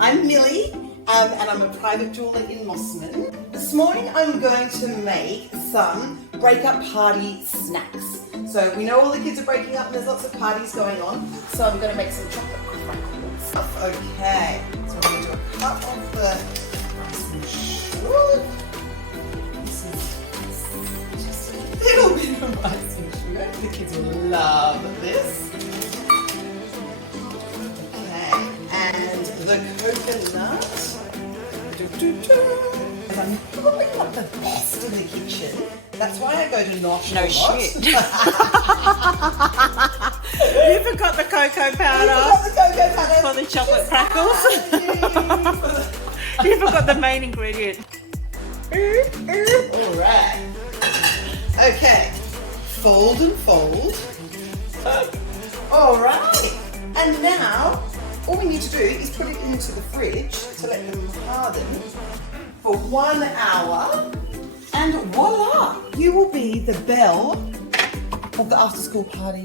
I'm Millie, and I'm a private doula in Mosman. This morning I'm going to make some break-up party snacks. So we know all the kids are breaking up and there's lots of parties going on, so I'm going to make some chocolate crackles. Okay, so I'm going to do a cut of the rice and sugar. This is just a little bit of rice and sugar. The kids will love this. And the coconut. And I'm probably not the best in the kitchen. That's why I go to Nosh a lot. Shit. You forgot the cocoa powder for the chocolate crackles. You forgot the main ingredient. Alright. Okay. Fold and fold. Alright. And now all we need to do is put it into the fridge to let them harden for 1 hour, and voila! You will be the belle of the after school party.